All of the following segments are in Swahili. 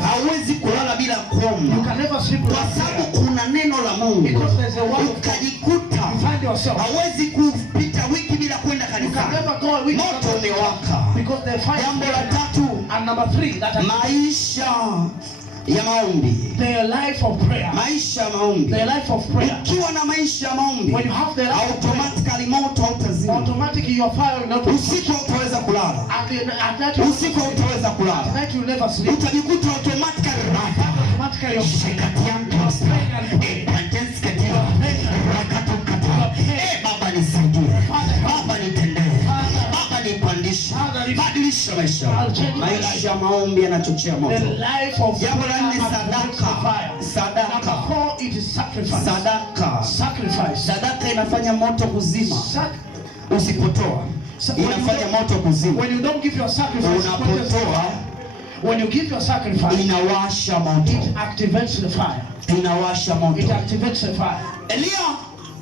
hauwezi kulala bila kuomba. You can never sleep without prayer. Kwa sababu kuna neno la Mungu. Because there's a word of God. Ukajikuta You find yourself. hauwezi kupita wiki bila kwenda You kanisani. can never go a week. Moto umewaka. Because the fire. Jambo la tatu, and number 3, that maisha ya maombi. their life of prayer. Maisha ya maombi. Their life of prayer. Ukiwa na maisha ya maombi, When you have the life of prayer, automatically moto hautazima. automatically your fire will not be. Usiku hautaweza kulala. At night you Usiku hautaweza kulala. tonight you will never sleep. Utajikuta automatically Automatically your Baba nisaidie. Baba nitendee. Baba nipandishe. Badilisha maisha. Maisha maombi yanachochea the moto. life of Jambo la nne, sadaka. Number Sadaka. 4, it is sacrifice. Sadaka. Sacrifice. Sadaka inafanya moto kuzima. Usipotoa inafanya moto kuzima. When you don't give your sacrifice, unapotoa, when you give your sacrifice, inawasha moto. it activates the fire. Inawasha moto. It activates the fire. Elia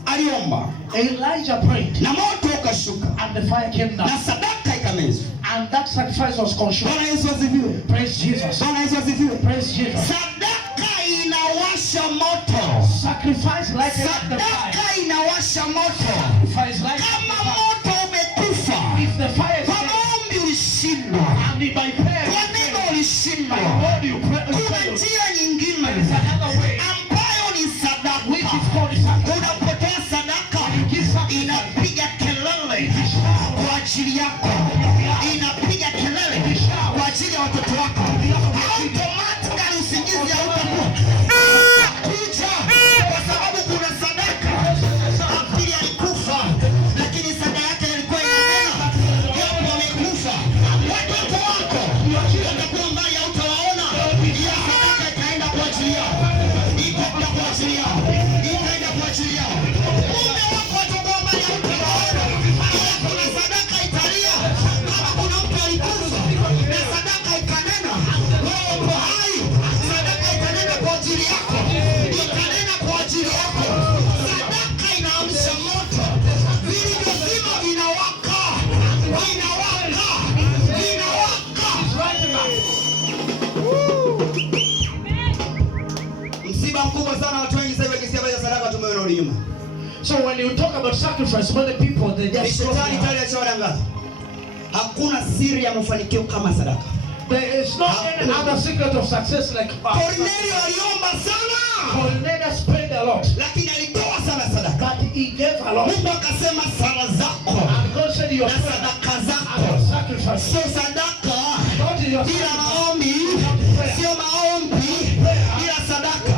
aliomba, Elijah prayed, na moto ukashuka, and the fire came down, na sadaka ikamezwa. and that sacrifice was consumed. Bwana Yesu asifiwe. Praise Jesus. Bwana Yesu asifiwe. Praise Jesus. Sadaka inawasha moto. Sacrifice like the fire. Sadaka inawasha moto. Sacrifice like Kama the fire. moto umekufa, If the fire is kwa dead, maombi ulishindwa, and by prayer, kwa neno ulishindwa, by word you pray, kuna njia nyingine there is another way, ambayo ni sadaka. which is called sacrifice. Unapotoa sadaka, Give sacrifice. inapiga kelele kwa ajili yako, inapiga kelele kwa ajili ya watoto wako. Automatically usingizi hautakuwa kuja, kwa sababu kuna sadaka. Abili alikufa, lakini sadaka yake ilikuwa inanena. Yapo amekufa, watoto wako watakuwa mbali, hautawaona. Hiyo sadaka itaenda kwa ajili yao, itaenda kwa ajili yao, itaenda kwa ajili yao. Mume wako watakuwa mbali, hautawaona. Ila kuna sadaka italia. Kama kuna mtu alikufa na sadaka ikanena, wewe uko hai, sadaka ikanena kwa ajili yako, ikanena kwa ajili yako. Sadaka inaamsha moto, vilivyozima vinawaka, vinawaka, vinawaka. Msiba mkubwa sana, watu wengi sasa wakisikia habari za sadaka tumeona nyuma. So when you talk about sacrifice, when the people they just Shetani tayari achawadanganya. Hakuna siri ya mafanikio kama sadaka. there is no any other secret of success like Kornelio aliomba sana, Cornelius prayed a lot, lakini alitoa sana sadaka. but he gave a lot. Mungu akasema sala zako And God said your na prayer sadaka and zako. your sacrifice. Sio sadaka Not in your bila sacrifice. maombi, sio maombi bila sadaka.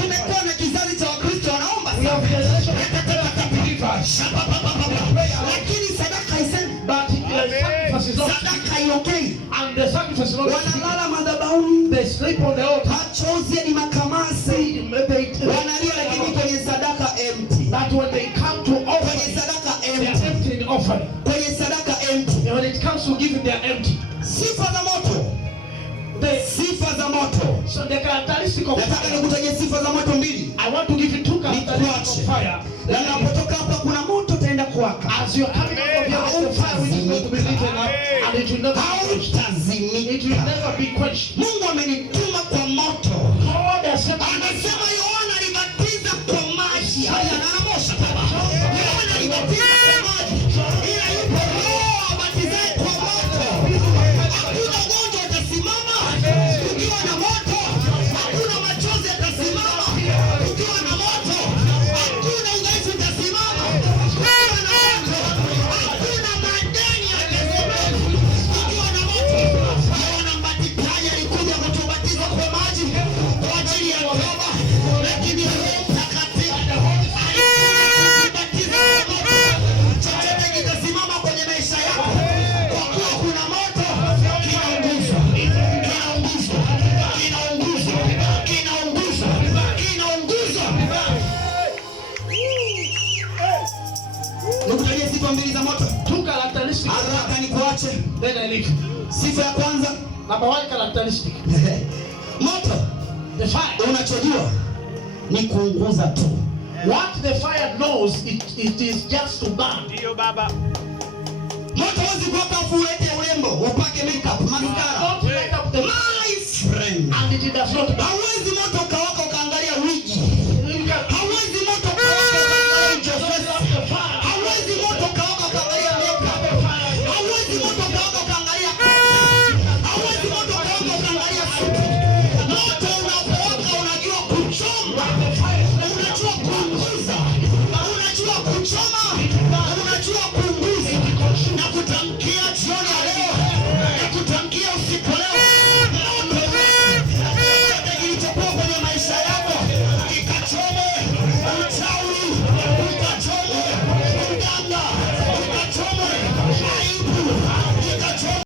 Tumekuwa na kizazi cha Wakristo wanaomba We have sana, generation of believers, lakini sadaka haisemi, but the sacrifice is not. sadaka haiongei. And the sacrifice is not. Wanalala madhabahuni, They sleep on the altar. machozi ni makamasi, wanalia, lakini kwenye sadaka empty. That when they come to Kwenye offering, sadaka they are empty. empty in offering. Kwenye sadaka empty. And when it comes to giving, they are empty. Sifa za moto. Sifa za moto. So the characteristic of Nataka fire, nikutajie sifa za moto mbili. I want to give you 2 characteristics of fire. Na unapotoka hapa kuna moto utaenda kuwaka. As you are coming out of here, there's a fire which is going to be lit up, and it will never be quenched. It will Hautazimika. never be quenched. Mungu amenituma kwa moto. God has sent me. Anasema Yohana alibatiza kwa maji. Haya, anamosha baba. Yohana alibatiza kwa maji. Ila yupo Roho abatizaye kwa moto. Hakuna ugonjwa utasimama ukiwa na moto. Hakuna machozi yatasimama ukiwa na moto. Hakuna udhaifu utasimama ukiwa na moto. Hakuna madeni yatasimama ukiwa na moto. Yohana Mbatizaji alikuja kutubatiza kwa maji kwa ajili ya toba, lakini Roho Mtakatifu alikuja kutubatiza kwa moto. Chochote kitasimama kwenye maisha yako kwa kuwa kuna moto, kinaunguzwa, kinaunguzwa, kinaunguzwa, kinaunguzwa, kinaunguzwa. Nikutajie sifa mbili za moto. 2 characteristics. Haraka nikuache. Then I leave. Sifa ya kwanza, Number 1 characteristic. moto The fire. unachojua ni kuunguza tu. What the fire knows, it is just to burn. Ndio baba. Moto huwezi kuwaka afu ulete urembo, upake makeup, mascara. Don't light up the My frame. And it does not burn. Hawezi moto ukawaka ukaangalia wigi. Hawezi moto ukawaka ukaangalia Joseph. Hawezi moto ukawaka ukaangalia makeup. Hawezi moto